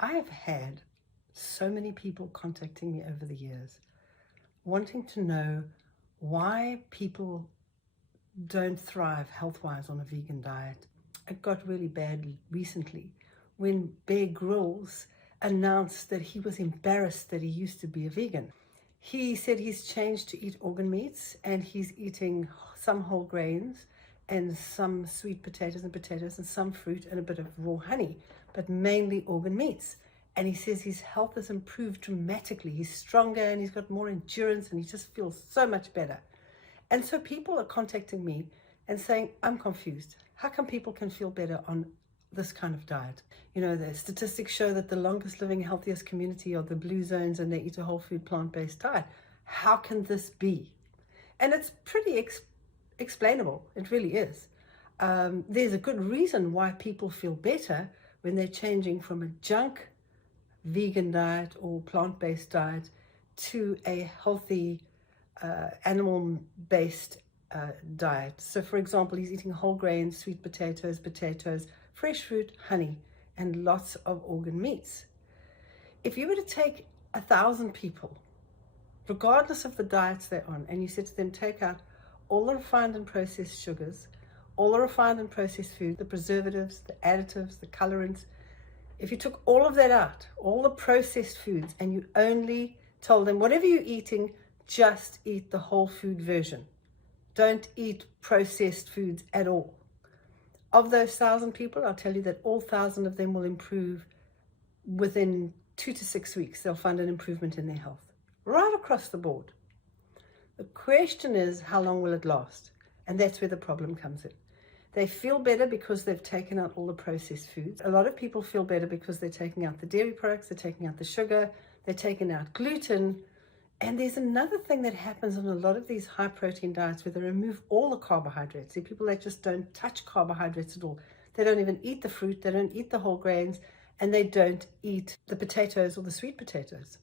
I have had so many people contacting me over the years wanting to know why people don't thrive health-wise on a vegan diet. It got really bad recently when Bear Grylls announced that he was embarrassed that he used to be a vegan. He said he's changed to eat organ meats and he's eating some whole grains and some sweet potatoes and some fruit and a bit of raw honey, but mainly organ meats. And he says his health has improved dramatically. He's stronger and he's got more endurance and he just feels so much better. And so people are contacting me and saying, I'm confused. How come people can feel better on this kind of diet? You know, the statistics show that the longest living, healthiest community are the blue zones and they eat a whole food, plant-based diet. How can this be? And it's pretty explainable. It really is. There's a good reason why people feel better when they're changing from a junk vegan diet or plant-based diet to a healthy animal-based diet. So for example, he's eating whole grains, sweet potatoes, fresh fruit, honey, and lots of organ meats. If you were to take 1,000 people, regardless of the diets they're on, and you said to them, take out all the refined and processed sugars, all the refined and processed food, the preservatives, the additives, the colorants, if you took all of that out, all the processed foods, and you only told them, whatever you're eating, just eat the whole food version. Don't eat processed foods at all. Of those 1,000 people, I'll tell you that all 1,000 of them will improve within 2 to 6 weeks. They'll find an improvement in their health, right across the board. The question is, how long will it last? And that's where the problem comes in. They feel better because they've taken out all the processed foods. A lot of people feel better because they're taking out the dairy products, they're taking out the sugar, they're taking out gluten. And there's another thing that happens on a lot of these high protein diets where they remove all the carbohydrates. See, people that just don't touch carbohydrates at all. They don't even eat the fruit, they don't eat the whole grains, and they don't eat the potatoes or the sweet potatoes.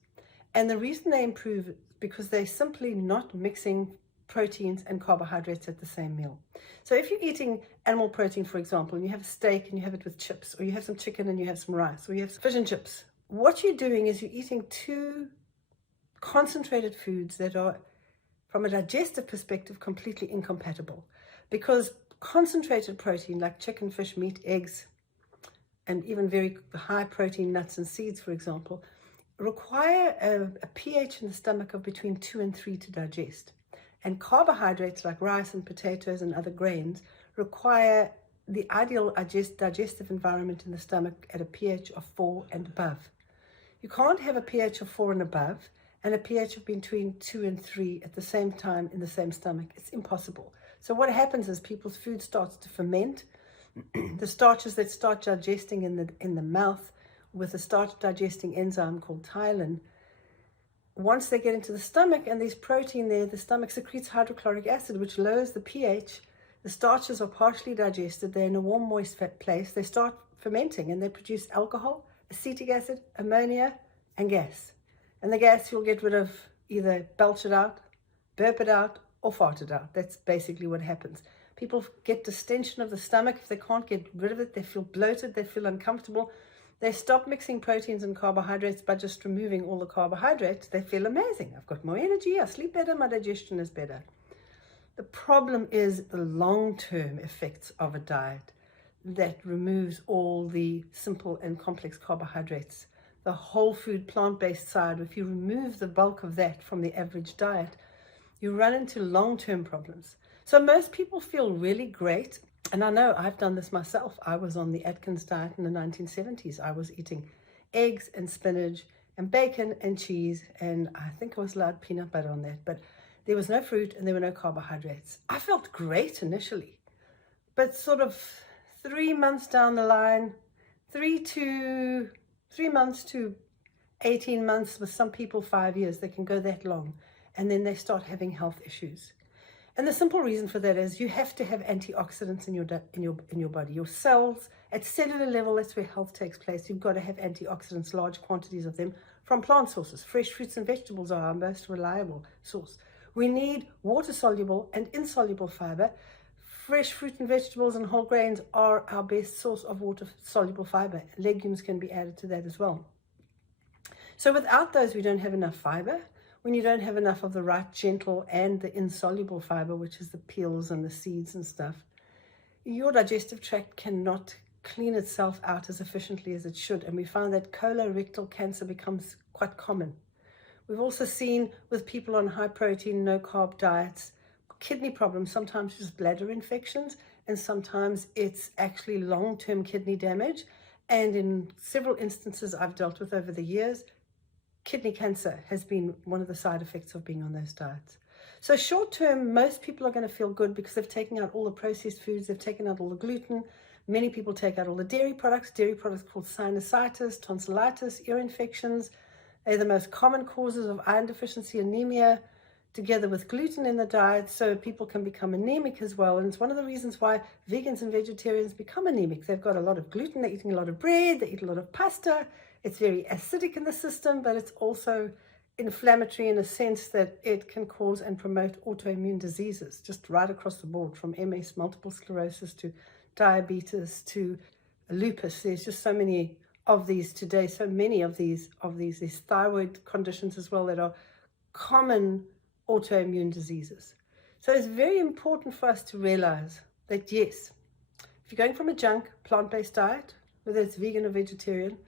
And the reason they improve is because they're simply not mixing proteins and carbohydrates at the same meal. So if you're eating animal protein, for example, and you have a steak and you have it with chips, or you have some chicken and you have some rice, or you have some fish and chips, what you're doing is you're eating two concentrated foods that are, from a digestive perspective, completely incompatible. Because concentrated protein like chicken, fish, meat, eggs, and even very high protein nuts and seeds, for example, require a pH in the stomach of between 2 and 3 to digest. And carbohydrates like rice and potatoes and other grains require the ideal digestive environment in the stomach at a pH of 4 and above. You can't have a pH of 4 and above and a pH of between 2 and 3 at the same time in the same stomach. It's impossible. So what happens is people's food starts to ferment. The starches that start digesting in the mouth with a starch digesting enzyme called ptyalin, once they get into the stomach and there's protein there, the stomach secretes hydrochloric acid, which lowers the pH. The starches are partially digested. They're in a warm, moist place. They start fermenting and they produce alcohol, acetic acid, ammonia, and gas. And the gas you'll get rid of, either belch it out, burp it out, or fart it out. That's basically what happens. People get distension of the stomach. If they can't get rid of it, they feel bloated, they feel uncomfortable. They stop mixing proteins and carbohydrates by just removing all the carbohydrates. They feel amazing. I've got more energy, I sleep better, my digestion is better. The problem is the long-term effects of a diet that removes all the simple and complex carbohydrates. The whole food, plant-based side, if you remove the bulk of that from the average diet, you run into long-term problems. So most people feel really great. And I know I've done this myself. I was on the Atkins diet in the 1970s. I was eating eggs and spinach and bacon and cheese, and I think I was allowed peanut butter on that, but there was no fruit and there were no carbohydrates. I felt great initially, but sort of 3 months down the line, 3 months to 18 months, with some people 5 years, they can go that long, and then they start having health issues. And the simple reason for that is you have to have antioxidants in your body. Your cells, at cellular level, that's where health takes place. You've got to have antioxidants, large quantities of them, from plant sources. Fresh fruits and vegetables are our most reliable source. We need water-soluble and insoluble fiber fresh fruit and vegetables and whole grains are our best source of water-soluble fiber. Legumes can be added to that as well. So without those, we don't have enough fiber. When you don't have enough of the right gentle and the insoluble fiber, which is the peels and the seeds and stuff, your digestive tract cannot clean itself out as efficiently as it should. And we find that colorectal cancer becomes quite common. We've also seen with people on high protein, no carb diets, kidney problems, sometimes just bladder infections, and sometimes it's actually long-term kidney damage. And in several instances I've dealt with over the years, kidney cancer has been one of the side effects of being on those diets. So short term, most people are going to feel good because they've taken out all the processed foods, they've taken out all the gluten. Many people take out all the dairy products called sinusitis, tonsillitis, ear infections. They're the most common causes of iron deficiency anemia, together with gluten in the diet, so people can become anemic as well. And it's one of the reasons why vegans and vegetarians become anemic. They've got a lot of gluten, they're eating a lot of bread, they eat a lot of pasta. It's very acidic in the system, but it's also inflammatory in a sense that it can cause and promote autoimmune diseases, just right across the board, from MS, multiple sclerosis, to diabetes, to lupus. There's just so many of these today, so many of these there's thyroid conditions as well that are common autoimmune diseases. So it's very important for us to realize that yes, if you're going from a junk plant-based diet, whether it's vegan or vegetarian,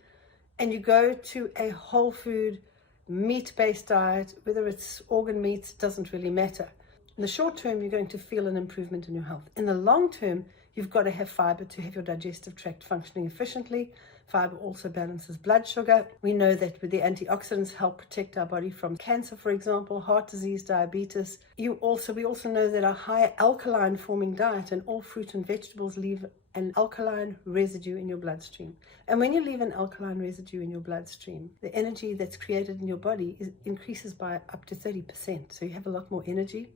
and you go to a whole food meat-based diet, whether it's organ meats, doesn't really matter. In the short term, you're going to feel an improvement in your health. In the long term, you've got to have fiber to have your digestive tract functioning efficiently. Fiber also balances blood sugar. We know that with the antioxidants help protect our body from cancer, for example, heart disease, diabetes. We also know that a high alkaline forming diet and all fruit and vegetables leave an alkaline residue in your bloodstream. And when you leave an alkaline residue in your bloodstream, the energy that's created in your body increases by up to 30%. So you have a lot more energy.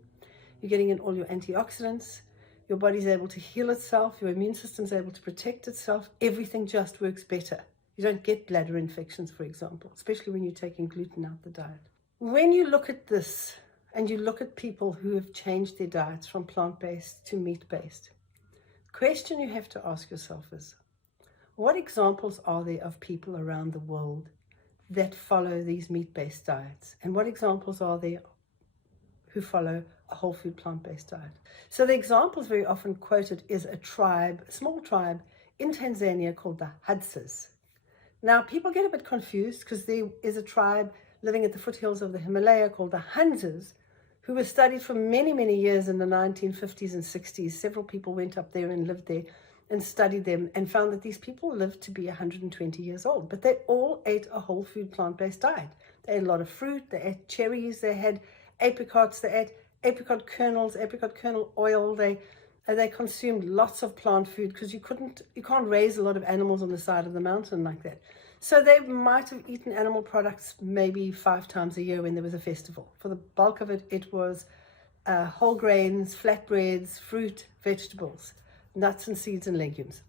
You're getting in all your antioxidants. Your body's able to heal itself. Your immune system's able to protect itself. Everything just works better. You don't get bladder infections, for example, especially when you're taking gluten out the diet. When you look at this and you look at people who have changed their diets from plant-based to meat-based, the question you have to ask yourself is, what examples are there of people around the world that follow these meat-based diets? And what examples are there who follow a whole food plant-based diet? So the examples very often quoted is a small tribe in Tanzania called the Hadsas. Now people get a bit confused because there is a tribe living at the foothills of the Himalaya called the Hansas, who were studied for many, many years in the 1950s and 60s. Several people went up there and lived there and studied them and found that these people lived to be 120 years old, but they all ate a whole food plant-based diet. They ate a lot of fruit, they ate cherries, they had apricots, they ate apricot kernels, apricot kernel oil. They consumed lots of plant food because you can't raise a lot of animals on the side of the mountain like that. So they might have eaten animal products maybe 5 times a year when there was a festival. For the bulk of it, it was whole grains, flatbreads, fruit, vegetables, nuts and seeds and legumes.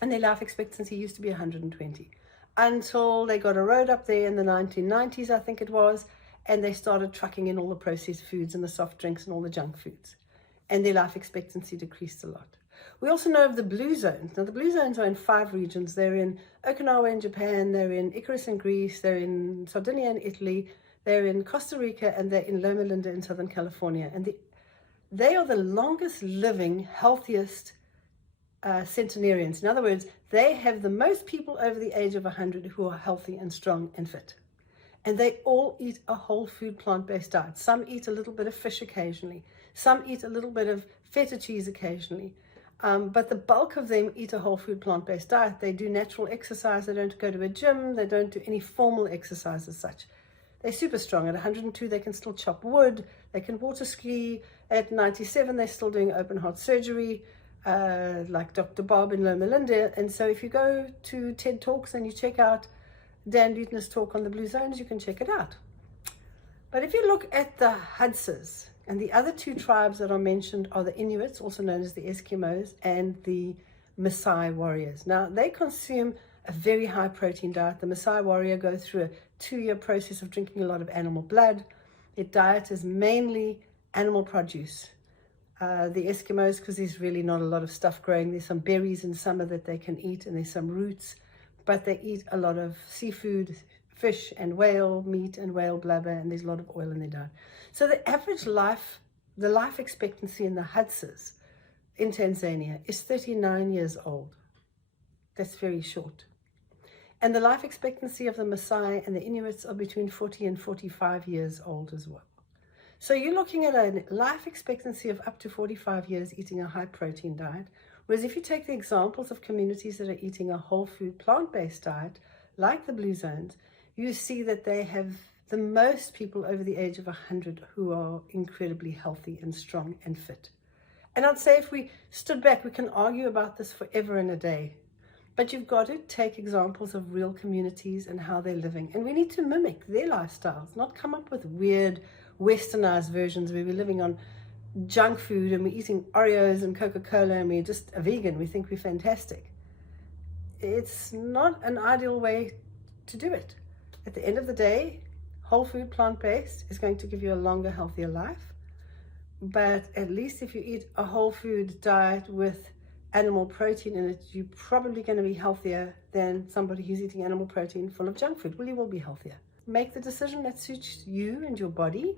And their life expectancy used to be 120 until they got a road up there in the 1990s, I think it was, and they started trucking in all the processed foods and the soft drinks and all the junk foods. And their life expectancy decreased a lot. We also know of the blue zones. Now, the blue zones are in 5 regions. They're in Okinawa in Japan, they're in Icarus in Greece, they're in Sardinia in Italy, they're in Costa Rica, and they're in Loma Linda in Southern California. And they are the longest living, healthiest centenarians. In other words, they have the most people over the age of 100 who are healthy and strong and fit. And they all eat a whole food plant-based diet. Some eat a little bit of fish occasionally. Some eat a little bit of feta cheese occasionally. But the bulk of them eat a whole food plant-based diet. They do natural exercise. They don't go to a gym. They don't do any formal exercise as such. They're super strong. At 102, they can still chop wood. They can water ski. At 97, they're still doing open heart surgery, like Dr. Bob in Loma Linda. And so if you go to TED Talks and you check out Dan Buettner's talk on the blue zones, you can check it out. But if you look at the Hadsas, and the other 2 tribes that are mentioned are the Inuits, also known as the Eskimos, and the Maasai warriors. Now, they consume a very high protein diet. The Maasai warrior goes through a 2-year process of drinking a lot of animal blood. Their diet is mainly animal produce. The Eskimos, because there's really not a lot of stuff growing. There's some berries in summer that they can eat, and there's some roots, but they eat a lot of seafood, fish and whale meat and whale blubber, and there's a lot of oil in their diet. So the average life, the life expectancy in the Hadses in Tanzania is 39 years old. That's very short. And the life expectancy of the Maasai and the Inuits are between 40 and 45 years old as well. So you're looking at a life expectancy of up to 45 years eating a high protein diet. Whereas if you take the examples of communities that are eating a whole food plant-based diet, like the Blue Zones, you see that they have the most people over the age of 100 who are incredibly healthy and strong and fit. And I'd say if we stood back, we can argue about this forever and a day. But you've got to take examples of real communities and how they're living. And we need to mimic their lifestyles, not come up with weird westernized versions where we're living on junk food and we're eating Oreos and Coca-Cola and we're just a vegan. We think we're fantastic. It's not an ideal way to do it. At the end of the day, whole food plant-based is going to give you a longer, healthier life. But at least if you eat a whole food diet with animal protein in it, you're probably going to be healthier than somebody who's eating animal protein full of junk food. Well, you will be healthier. Make the decision that suits you and your body,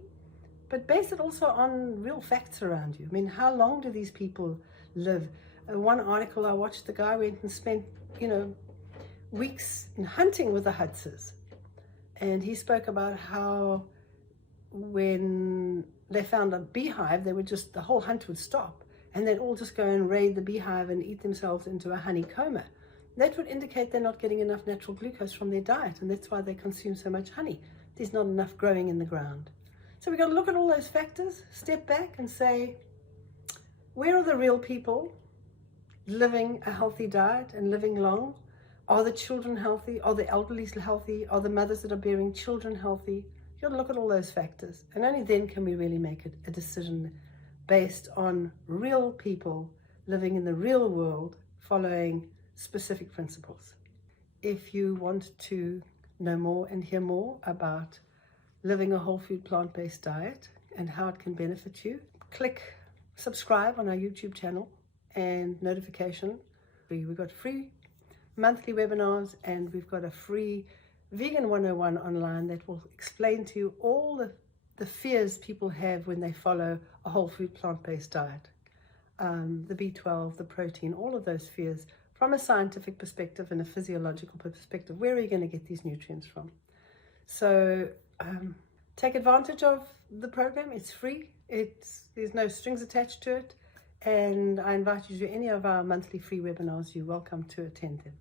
but base it also on real facts around you. I mean, how long do these people live? One article I watched, the guy went and spent, weeks in hunting with the Hadses. And he spoke about how when they found a beehive, the whole hunt would stop. And they'd all just go and raid the beehive and eat themselves into a honey coma. That would indicate they're not getting enough natural glucose from their diet, and that's why they consume so much honey. There's not enough growing in the ground. So we've got to look at all those factors, step back and say, where are the real people living a healthy diet and living long? Are the children healthy? Are the elderly healthy? Are the mothers that are bearing children healthy? You've got to look at all those factors, and only then can we really make a decision based on real people living in the real world, following specific principles. If you want to know more and hear more about living a whole food plant-based diet and how it can benefit you, click subscribe on our YouTube channel and notification. We've got free monthly webinars, and we've got a free Vegan 101 online that will explain to you all the fears people have when they follow a whole food plant-based diet. The B12, the protein, all of those fears from a scientific perspective and a physiological perspective. Where are you going to get these nutrients from? So take advantage of the program. It's free. There's no strings attached to it. And I invite you to any of our monthly free webinars. You're welcome to attend them.